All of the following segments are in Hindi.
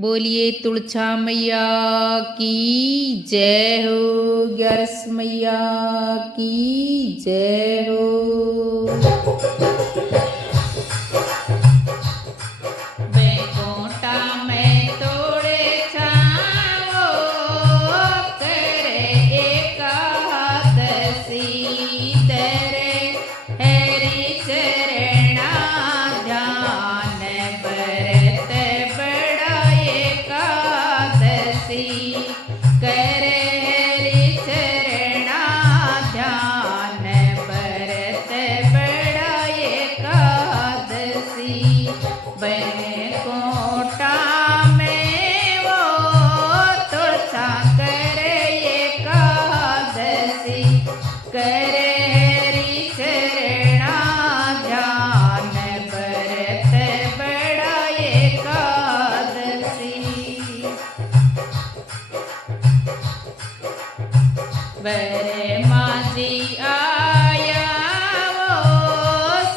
बोलिए तुलछा मैया की जय हो। 11 मैया की जय हो। बैकुंठा में तोड़े छाओ करे एकादशी दरे हरि चरणा ध्यान बरत बड़ा एकादशी करे हरि चरणा ध्यान बरत बड़ा एकादशी। बैकुंठा में वो तुलछा करे एकादशी करे हरि चरणा ध्यान बरत बड़ा एकादशी। बरे माझी आया वो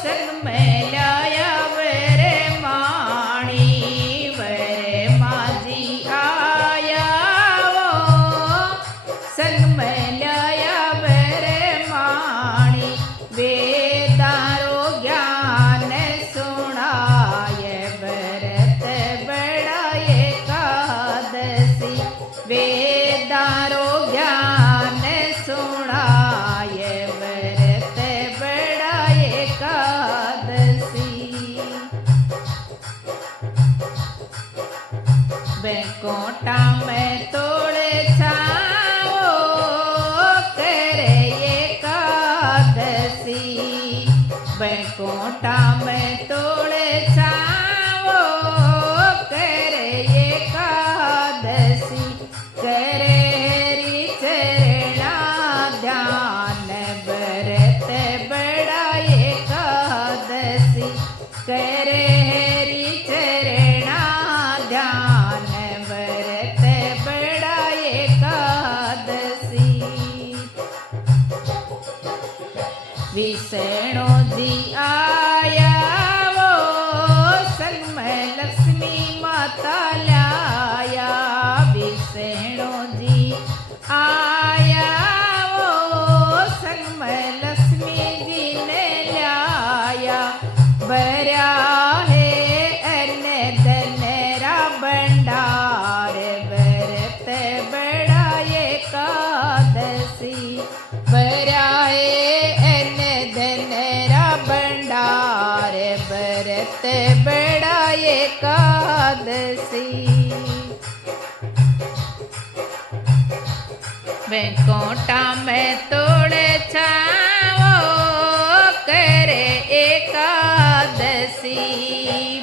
संग में लाया बरे माणी। बरे माझी आया वो संग में लाया बरे माणी। वेदारो ज्ञान सुनाए बरत बड़ा एकादशी। वेदारो ज्ञान सुनाए बरत बड़ा एकादशी। बैकुंठा में तोड़े छाओ करे एकादशी। बैकुंठा में तोड़े छाओ करे एकादशी करे हरि चरणा ध्यान बरत बड़ा एकादशी करे हरि चरणा ध्यान बरत बड़ा एकादशी। विष्णु जी आया वो संग में लक्ष्मी माता लाया। विष्णु जी आया वो संग में लक्ष्मी जी ने लाया। बरा है अन्न धनेरा भंडार बरत बड़ा एकादशी। बरा है अन्न धनेरा भंडार बरत बड़ा एकादशी। बैकुंठा में तोड़े छाओ करे एकादशी।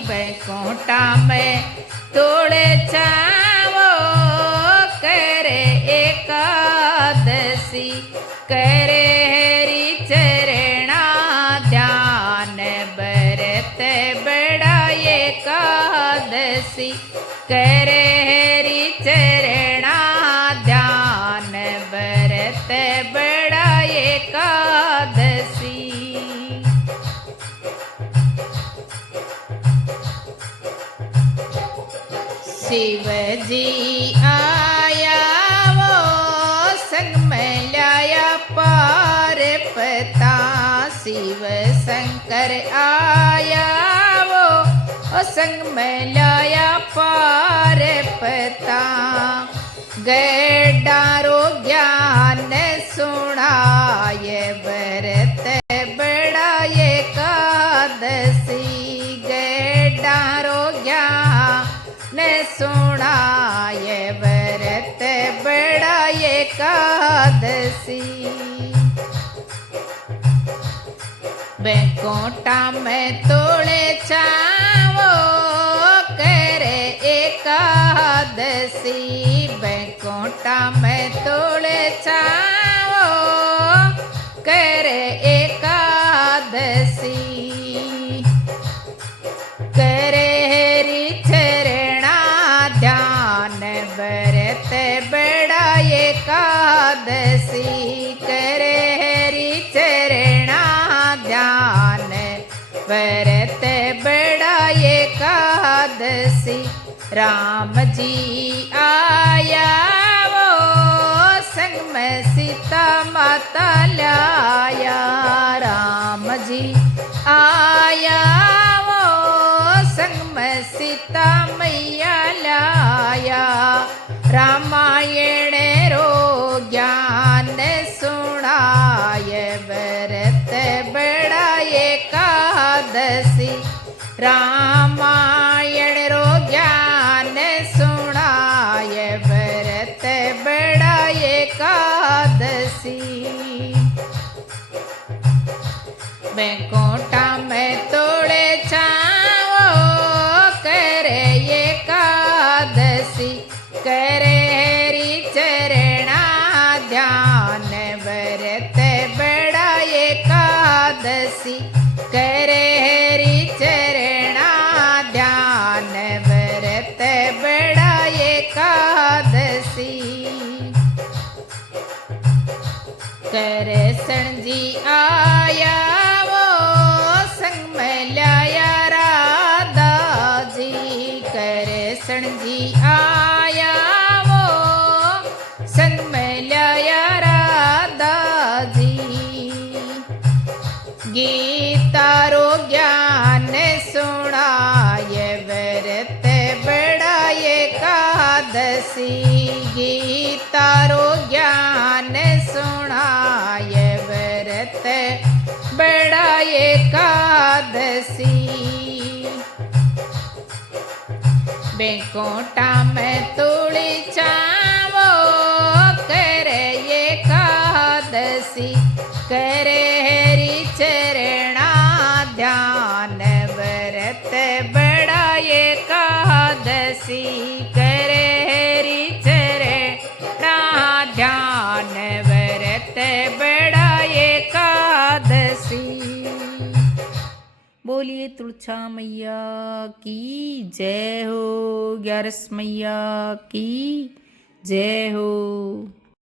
बैकुंठा में तोड़े छाओ करे एकादशी करे हरि चरणा ध्यान बरत बड़ा एकादशी करे हरि चरणा ध्यान बरत बड़ा एकादशी। शिव जी आया वो संग में लाया पार्वता। शिव शंकर आया वो संग में लाया पार्वता। गैडारो ज्ञान सुनाए बरत बड़ा एकादशी। गैडारो ज्ञान सुनाए बरत बड़ा एकादशी। बैकुंठा में तोड़े छाओ करे एकादशी। बैकुंठा में तोड़े छाओ करे एकादशी करे हरि चरणा ध्यान बरत बड़ा एकादशी करे हरि चरणा ध्यान बरत बड़ा एकादशी राम जी आया वो संग में सीता माता लाया। राम जी आया वो संग में सीता मैया लाया। रामायण रो ज्ञान सुनाय व्रत बड़ा एकादशी। रामायण रो ज्ञान सुनाय व्रत बड़ा एकादशी। बैंकोटा में तोड़े छाओ करे एकादशी। करे हरि चरणा ध्यान व्रत बड़ा एकादशी। करे हरि चरणा ध्यान व्रत बड़ा एकादशी। कृष्ण जी आया वो संग में लाया राधा जी। कृष्ण जी आया वो संग में लाया राधा जी। गीता रो ज्ञान सुनाय व्रत बड़ा एकादशी। गीता रो ज्ञान सुनाय व्रत बड़ा एकादशी। बैंकोटा में तुड़ी चावो करे एकादशी। करे हरि चरणा ध्यान व्रत बड़ा एकादशी। करे हरि चरणा ध्यान व्रत बड़ा एकादशी। बोलिए तुलछा मैया की जय हो। ग्यारस मैया की जय हो।